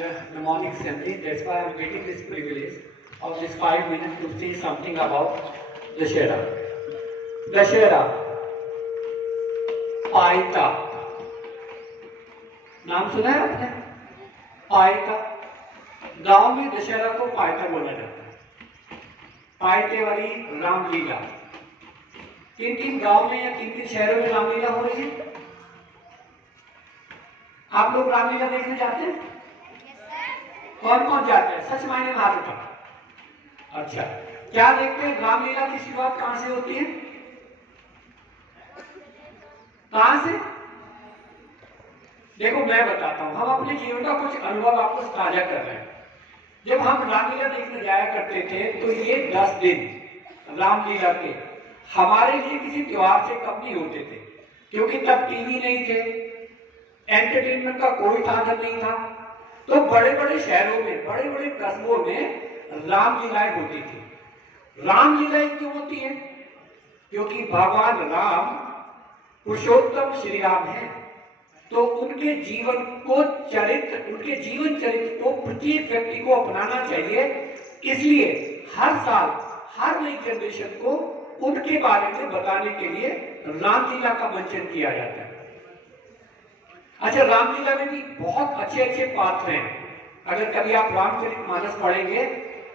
the morning assembly. That's why I'm getting this privilege of this 5 minutes to say something about Dashera. Dashera, पायका, नाम सुना है आपने? पायका, गांव में दशहरा को पायका बोला जाता है। पायके वाली रामलीला, किन किन गांव में या किन किन शहरों में रामलीला हो रही है? आप लोग रामलीला देखने जाते हैं? कौन कौन जाते हैं? सच मायने में हाथ उठा। अच्छा, क्या देखते हैं? रामलीला की शुरुआत कहां से होती है? कहां से? देखो मैं बताता हूं, हम अपने जीवन का कुछ अनुभव आपको साझा कर रहे हैं। जब हम रामलीला देखने जाया करते थे तो ये 10 दिन रामलीला के हमारे लिए किसी त्योहार से कम नहीं होते थे, क्योंकि तब टीवी नहीं थे, एंटरटेनमेंट का कोई साधन नहीं था। तो बड़े बड़े शहरों में, बड़े बड़े कस्बों में रामलीलाएं होती थी। रामलीलाएं क्यों होती है? क्योंकि भगवान राम पुरुषोत्तम श्री राम है, तो उनके जीवन चरित्र को प्रत्येक व्यक्ति को अपनाना चाहिए। इसलिए हर साल हर नई जनरेशन को उनके बारे में बताने के लिए रामलीला का मंचन किया जाता है। अच्छा, रामलीला में भी बहुत अच्छे अच्छे पात्र हैं। अगर कभी आप रामचरितमानस पढ़ेंगे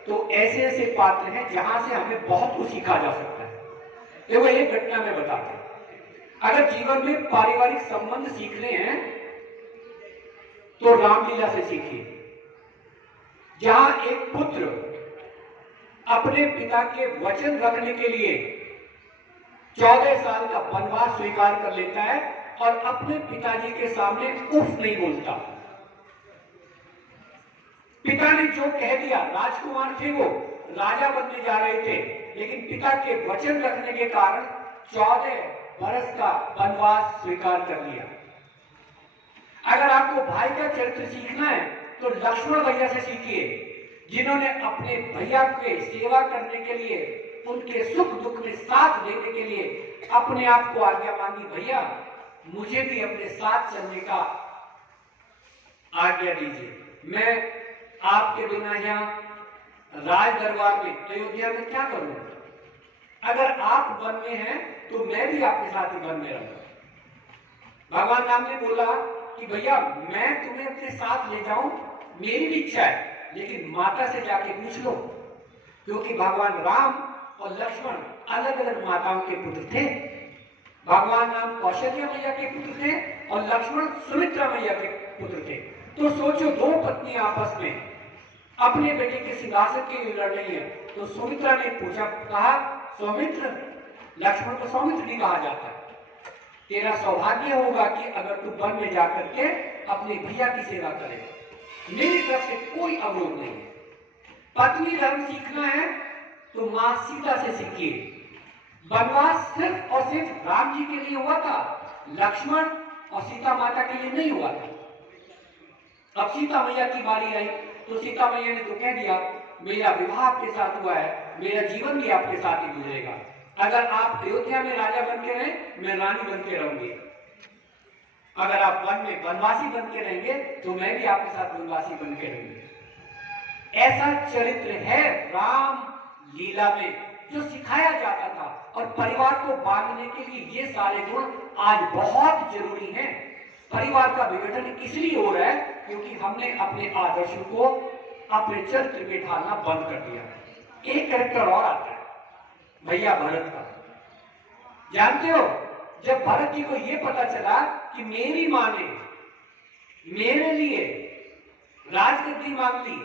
तो ऐसे ऐसे पात्र हैं जहां से हमें बहुत कुछ सीखा जा सकता है। देखो एक घटना में बताते हैं। अगर जीवन में पारिवारिक संबंध सीखने हैं तो रामलीला से सीखिए, जहां एक पुत्र अपने पिता के वचन रखने के लिए 14 साल का वनवास स्वीकार कर लेता है और अपने पिताजी के सामने उफ नहीं बोलता। पिता ने जो कह दिया, राजकुमार थे वो, राजा बनने जा रहे थे, लेकिन पिता के वचन रखने के कारण 14 बरस का वनवास स्वीकार कर लिया। अगर आपको भाई का चरित्र सीखना है तो लक्ष्मण भैया से सीखिए, जिन्होंने अपने भैया के सेवा करने के लिए, उनके सुख दुख में साथ देने के लिए अपने आप को आज्ञा मांगी, भैया मुझे भी अपने साथ चलने का आज्ञा दीजिए, मैं आपके बिना यहाँ राज दरबार में अयोध्या में क्या करूंगा? अगर आप वन में हैं तो मैं भी आपके साथ ही वन में रहूंगा। भगवान राम ने बोला कि भैया मैं तुम्हें अपने साथ ले जाऊं, मेरी भी इच्छा है, लेकिन माता से जाके पूछ लो, क्योंकि भगवान राम और लक्ष्मण अलग अलग माताओं के पुत्र थे। भगवान राम कौशल्या मैया के पुत्र थे और लक्ष्मण सुमित्रा मैया के पुत्र थे। तो सोचो, दो पत्नी आपस में अपने बेटे के सिंहासन के लिए लड़ रही है। तो सुमित्रा ने पूछा, कहा सौमित्र, लक्ष्मण को सौमित्र भी कहा जाता है, तेरा सौभाग्य होगा कि अगर तू वन में जाकर के अपने भैया की सेवा करे, मेरी तरफ से कोई अवरोध नहीं है। पत्नी धर्म सीखना है तो मां सीता से सीखिए। वनवास सिर्फ और सिर्फ राम जी के लिए हुआ था, लक्ष्मण और सीता माता के लिए नहीं हुआ था। अब सीता मैया की बारी आई तो सीता मैया ने तो कह दिया, मेरा विवाह आपके साथ हुआ है, मेरा जीवन भी आपके साथ ही गुजरेगा। अगर आप अयोध्या में राजा बन के रहे, मैं रानी बन के रहूंगी। अगर आप वन में वनवासी बन के रहेंगे तो मैं भी आपके साथ वनवासी बन के रहूंगी। ऐसा चरित्र है राम लीला में जो सिखाया जाता था, और परिवार को बांधने के लिए ये सारे गुण आज बहुत जरूरी हैं। परिवार का विघटन इसलिए हो रहा है क्योंकि हमने अपने आदर्शों को अपने चरित्र में ढालना बंद कर दिया। एक कैरेक्टर और आता है भैया भरत का। जानते हो, जब भरत जी को यह पता चला कि मेरी मां ने मेरे लिए राजगद्दी मांग ली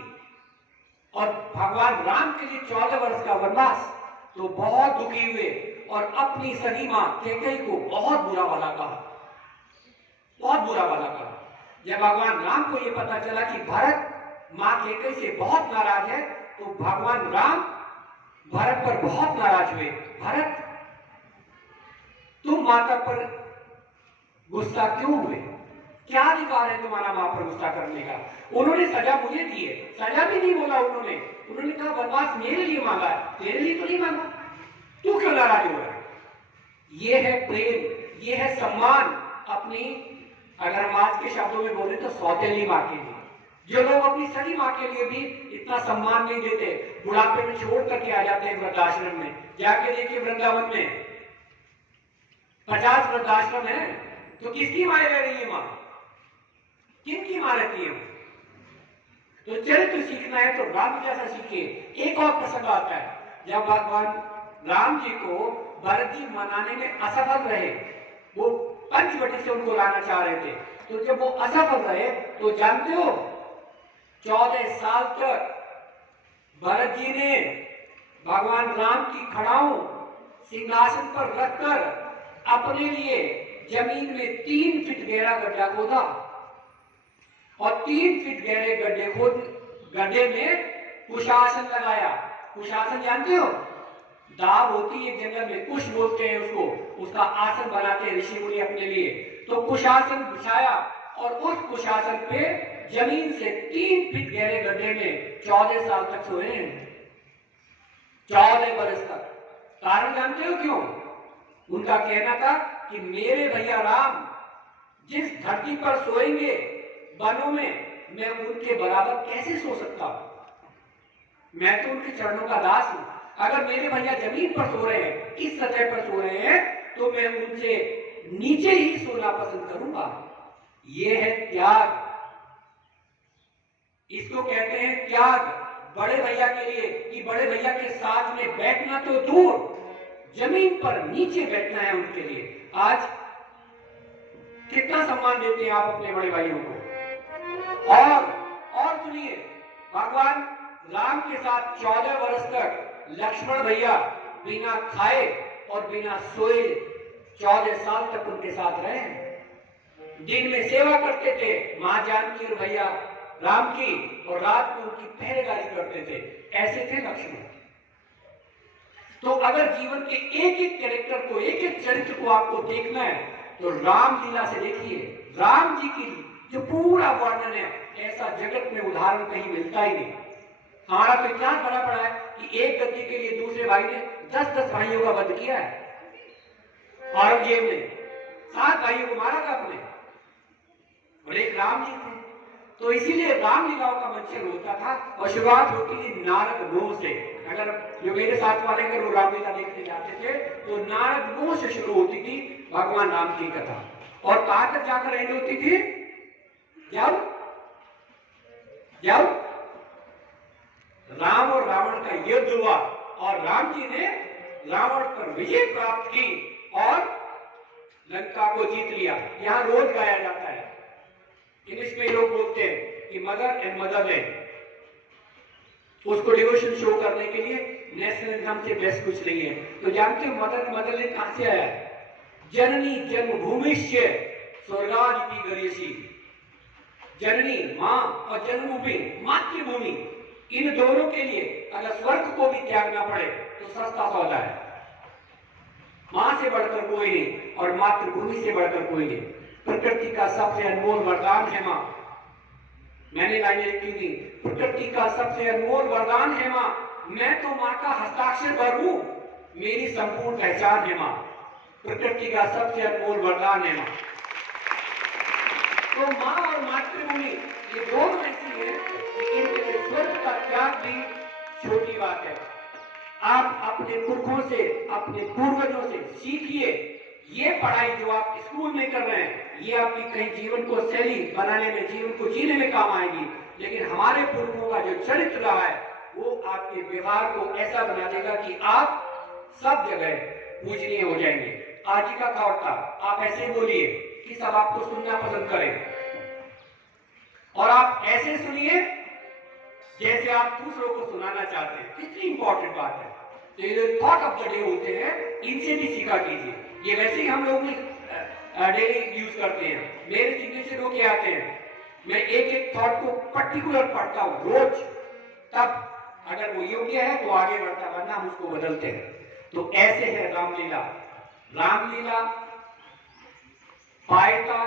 और भगवान राम के लिए 14 वर्ष का वनवास, तो बहुत दुखी हुए और अपनी सगी मां कैकेयी को बहुत बुरा भला कहा, बहुत बुरा भला कहा। जब भगवान राम को यह पता चला कि भरत मां कैकेयी से बहुत नाराज है, तो भगवान राम भरत पर बहुत नाराज हुए। भरत, तुम माता पर गुस्सा क्यों हुए? क्या अधिकार है तुम्हारा मां पर गुस्सा करने का? उन्होंने सजा मुझे दी है। सजा भी नहीं बोला उन्होंने कहा वनवास मेरे लिए मांगा है, तेरे लिए तो नहीं मांगा, तू क्यों नाराज हो रहा है? ये है प्रेम, ये है सम्मान अपनी, अगर हम आज के शब्दों में बोले तो सौतेली मां के लिए। जो लोग अपनी सगी माँ के लिए भी इतना सम्मान नहीं देते, बुढ़ापे में छोड़ करके आ जाते हैं वृद्धाश्रम में। जाके देखिए वृंदावन में 50 वृद्धाश्रम है, तो किसकी माँ रह रही है? माँ किनकी माँ रहती है? तो चरित्र सीखना है तो राम जैसा सीखिए। एक और प्रसंग आता है, जब भगवान राम जी को भरत जी मनाने में असफल रहे, वो पंचवटी से उनको लाना चाह रहे थे, तो जब वो असफल रहे तो जानते हो 14 साल तक भरत जी ने भगवान राम की खड़ाऊ सिंहासन पर रखकर अपने लिए जमीन में 3 फीट गहरा गड्ढा खोदा और 3 फीट गहरे गड्ढे में कुशासन लगाया। कुशासन जानते हो? दाव होती है जंगल में, कुश बोलते हैं उसको, उसका आसन बनाते हैं ऋषि मुनि अपने लिए। तो कुशासन बिछाया और उस कुशासन पे जमीन से 3 फीट गहरे गड्ढे में 14 साल तक सोए हैं, 14 वर्ष तक। कारण जानते हो क्यों? उनका कहना था कि मेरे भैया राम जिस धरती पर सोएंगे वनों में, मैं उनके बराबर कैसे सो सकता हूं? मैं तो उनके चरणों का दास हूं। अगर मेरे भैया जमीन पर सो रहे हैं, इस सतह पर सो रहे हैं, तो मैं उनसे नीचे ही सोना पसंद करूंगा। यह है त्याग, इसको कहते हैं त्याग बड़े भैया के लिए, कि बड़े भैया के साथ में बैठना तो दूर, जमीन पर नीचे बैठना है उनके लिए। आज कितना सम्मान देते हैं आप अपने बड़े भाइयों को। और सुनिए, भगवान राम के साथ 14 वर्ष तक लक्ष्मण भैया बिना खाए और बिना सोए 14 साल तक उनके साथ रहे। दिन में सेवा करते थे मां जानकी और भैया राम की, और रात में उनकी पहरेदारी करते थे। ऐसे थे लक्ष्मण। तो अगर जीवन के एक एक कैरेक्टर को, एक एक चरित्र को आपको देखना है तो रामलीला से देखिए। राम जी की जो पूरा वर्णन है, ऐसा जगत में उदाहरण कहीं मिलता ही नहीं। हमारा तो इतिहास भरा पड़ा है कि एक गद्दी के लिए दूसरे भाई ने 10-10 भाइयों का वध किया है। औरंगजेब ने 7 भाइयों को मारा था अपने, और एक राम जी थे। तो इसीलिए रामलीलाओं का मंचन होता था, और शुरुआत होती थी नारद नोह से। अगर जो मेरे साथ वाले अगर वो रामलीला देखने जाते थे तो नारद नोह से शुरू होती थी भगवान राम की कथा, और कहां तक जाकर एंड होती थी? जब राम और रावण का युद्ध हुआ और राम जी ने रावण पर विजय प्राप्त की और लंका को जीत लिया। यहां रोज गाया जाता है, इंग्लिश में लोग बोलते हैं कि मदर एंड मदरलैंड। उसको डिवोशन शो करने के लिए नेशनल एंथम से बेस्ट कुछ नहीं है। तो जानते हो मदर मदरलैंड कहां से आया है? जननी जन्मभूमिश्च स्वर्गादिति गरीयसी। जननी मां और जन्मभूमि मातृभूमि, इन दोनों के लिए अगर स्वर्ग को भी त्यागना पड़े तो सस्ता सौदा है। मां से बढ़कर कोई नहीं और मातृभूमि से बढ़कर कोई नहीं। प्रकृति का सबसे अनमोल वरदान है मां। मैंने लाइनें लिखी थी, प्रकृति का सबसे अनमोल वरदान है मां, मैं तो मां का हस्ताक्षर भर हूं, मेरी संपूर्ण पहचान है मां। प्रकृति का सबसे अनमोल वरदान है मां। तो मां और मातृभूमि ये दोनों ऐसी है कि इनके लिए स्वर्ग का त्याग भी छोटी बात है। आप अपने पुरखों से, अपने पूर्वजों से सीखिए। ये पढ़ाई जो आप स्कूल में कर रहे हैं, ये आपकी कहीं जीवन को शैली बनाने में, जीवन को जीने में काम आएगी, लेकिन हमारे पुरखों का जो चरित्र रहा है वो आपके व्यवहार को ऐसा बना देगा कि आप सब जगह पूजनीय हो जाएंगे। आज ही का थॉट था, आप ऐसे ही बोलिए कि सब आपको सुनना पसंद करें, और आप ऐसे सुनिए जैसे आप दूसरों को सुनाना चाहते हैं। कितनी इंपॉर्टेंट बात है। तो ये जो थॉट ऑफ द डे होते हैं, इनसे भी सीखा कीजिए। ये वैसे ही हम लोग डेली यूज करते हैं। मेरे सिग्नेचर होके आते हैं, मैं एक एक थॉट को पर्टिकुलर पढ़ता हूं रोज, तब अगर वो योग्य है तो आगे बढ़ता, वरना हम उसको बदलते हैं। तो ऐसे है रामलीला। रामलीला, पायता,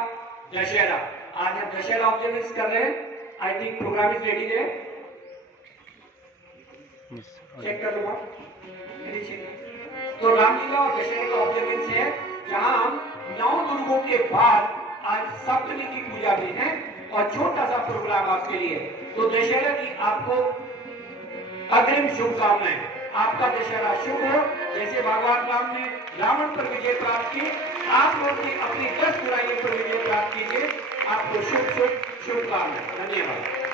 दशहरा। आज हम दशहरा ऑब्जर्वेंस कर रहे हैं। I think program is ready है, चेक कर लो आप। तो रामलीला और दशहरे का ऑब्जर्वेंस है, जहां हम 9 दुर्गों के बाद आज सप्तमी की पूजा में हैं, और छोटा सा प्रोग्राम आपके लिए। तो दशहरा की आपको अग्रिम शुभकामनाएं। आपका दशहरा शुभ हो। जैसे भगवान राम ने रावण पर विजय प्राप्त की, आप लोग भी अपनी 10 बुराइयों पर विजय प्राप्त कीजिए। आपको शुभ शुभ शुभकामनाएं। धन्यवाद।